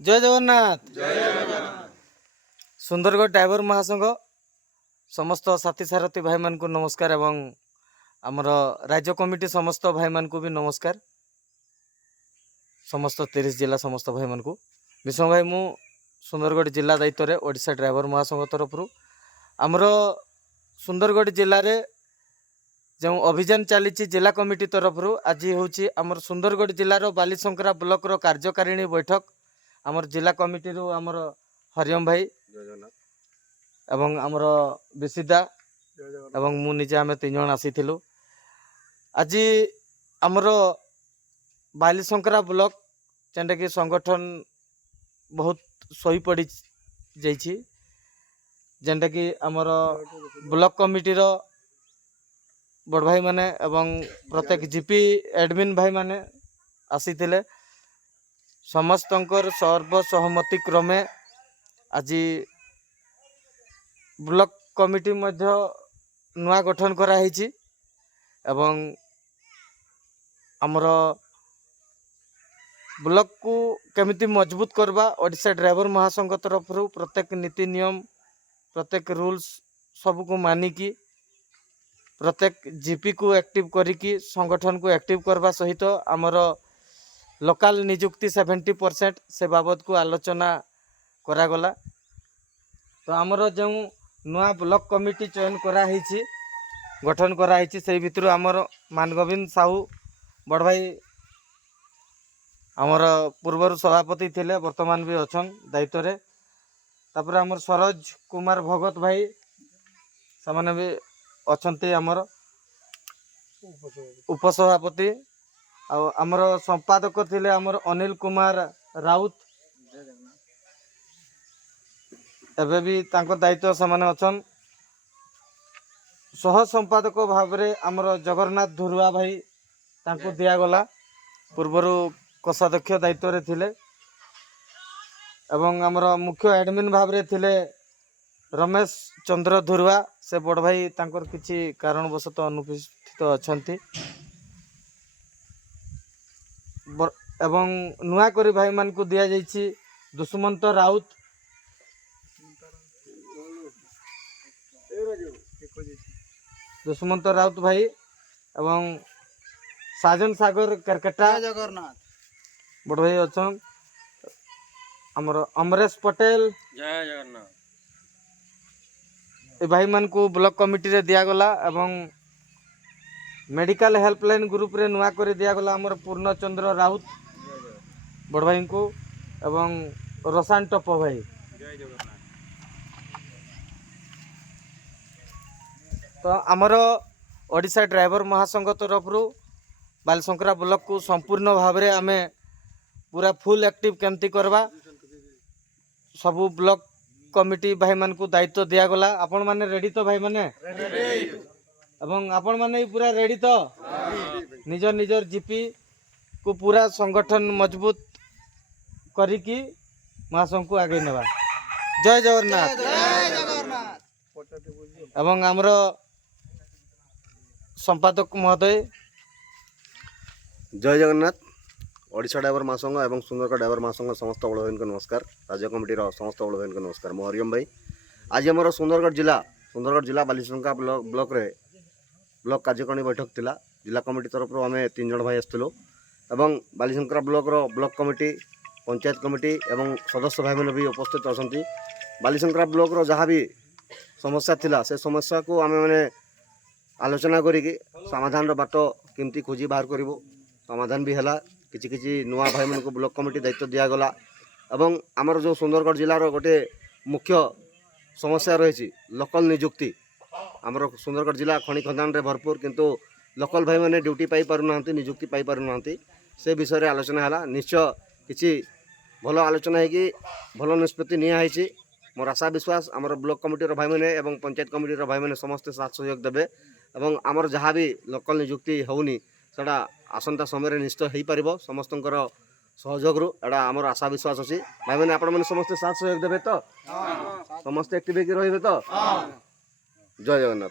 जय जगन्नाथ। सुंदरगढ़ ड्राइवर महासंघ समस्त साथी सारथी भाई मान को नमस्कार एवं आमर राज्य कमिटी समस्त भाई मान को भी नमस्कार। समस्त 30 जिला समस्त भाई मान को विष्णु भाई मु सुंदरगढ़ जिला दायित्व रे ओडिशा ड्राइवर महासंघ तरफ आमर सुंदरगढ़ जिले में जो अभियान चली जिला कमिटी तरफ आज हूँ आमर सुंदरगढ़ जिलार बालीशंकरा ब्लॉक रो कार्यकारिणी बैठक आमर जिला कमिटी रू आमर हरिओम भाई एवं आमर विसिदा एवं मु निजे आम 3 जन आसी आज आमर बालीशंकरा ब्लॉक जेनटा कि संगठन बहुत सही पड़ी जाइए जेनटा कि आमर ब्लॉक कमिटी रो बड़ भाई माने एवं प्रत्येक जीपी एडमिन भाई माने आसी समस्तंकर सर्वसहमति क्रमे आज ब्लॉक कमिटी मध्य नुआ गठन कराई एवं आमर ब्लॉक को केमिति मजबूत करवा ओडिशा ड्राइवर महासंघ तरफ प्रत्येक नीति नियम प्रत्येक रूल्स सब को मानिकी प्रत्येक जीपी को एक्टिव करिकी संगठन को एक्टिव करवा सहित आमर लोकल निजुक्ति 70% से बाबद को आलोचना करागला। तो आमर जो नुआ ब्लॉक कमिटी चयन कराई गठन कराई से भितर आमर मानगोविंद साहू बड़ भाई आमर पूर्वर सभापति थिले वर्तमान भी अच्छन दायित्व रे। तापर आमर सरोज कुमार भगत भाई सामान्य भी अच्छे आमर उपसभापति आमर संपादक थिले आमर अनिल कुमार राउत एबे भी तांको दायित्व सामान्य अच्छन। सह संपादक भाव रे आमर जगन्नाथ धुरुआ भाई तांको दिया गला पूर्वरु कोषाध्यक्ष दायित्व रे थिले एवं आमर मुख्य एडमिन भाव रे थिले रमेश चंद्र धुरुआ से बड़ भाई तांकर किछि कारणवशत अनुपस्थित अछंती एवं नुआ करी भाई मान को दिया जाइछि दुष्मंत राउत भाई एवं साजन सागर करकटा जगन्नाथ बड़ भाई अछन हमर अमरेश पटेल जय जगन्नाथ ए भाई मान को ब्लॉक कमिटी रे दिया गला एवं मेडिकल हेल्पलाइन ग्रुप रे नुआ कर दिया गला हमर पूर्णचंद्र राउत बड़ भाई को एवं रोसान टप भाई जय जगन्नाथ। तो आमर ओडिशा ड्राइवर महासंघ तरफ बालीशंकरा ब्लॉक को संपूर्ण भाव में आमे पूरा फुल एक्टिव केमती करवा सबू ब्लॉक कमिटी भाई मान को दायित्व दिया गला। आपण माने रेडी तो भाई माने एवं आपण माने पूरा रेडी तो निजर निजर जीपी को पूरा संगठन मजबूत करिकी महासंघ को आगे नेबा। जय जगन्नाथ एवं आमर संपादक महोदय जय जगन्नाथ। ओडिशा ड्राइवर महासंघ एवं सुंदरगढ़ ड्राइवर महासंघ समस्त बड़ भाई को नमस्कार। राज्य कमिटी समस्त बड़ भाई को नमस्कार। मो हरिओम भाई आज आम सुंदरगढ़ जिला बालीशंका ब्लॉक रे ब्लॉक कार्यकारिणी बैठक थिला। जिला कमिटी तरफ आम 3 जन भाई आसलु एवं बालीशंकरा ब्लॉक कमिटी पंचायत कमिटी एवं सदस्य भाई मैंने भी उपस्थित अच्छा। बालीशंकरा ब्लॉक रो जहाँ भी समस्या थिला से समस्या को आम मैंने आलोचना करिकी समाधान बाट केमती खोजी बाहर करिवो समाधान भी है। किछि नुआ भाई मन को ब्लॉक कमिटी दायित्व दिया गला एवं आमर जो सुंदरगढ़ जिलार गोटे मुख्य समस्या रही लोकल निजुक्ति आमर सुंदरगढ़ जिला खनि खदान रे भरपूर किंतु लोकल भाई मैंने ड्यूटी पाई पारुना निजुक्ति पाई पारुना से विषय रे आलोचना है। निश्चय किछि भल आलोचना है कि भल निष्पत्ति निया मोर आशा विश्वास आमर ब्लॉक कमिटी भाई मैंने एवं पंचायत कमिटी भाई मैंने समस्त साथ सहयोग देवे एवं आमर जहाँ भी लोकल निजुक्ति होनी सेटा आसंता समय निश्चय हो पार समस्त सहयोग एटा आमर आशा विश्वास अच्छी। भाई मैंने आपण मैंने समस्त साथ सहयोग देवे तो समस्त एक्टिव रही तो। जय जगन्नाथ।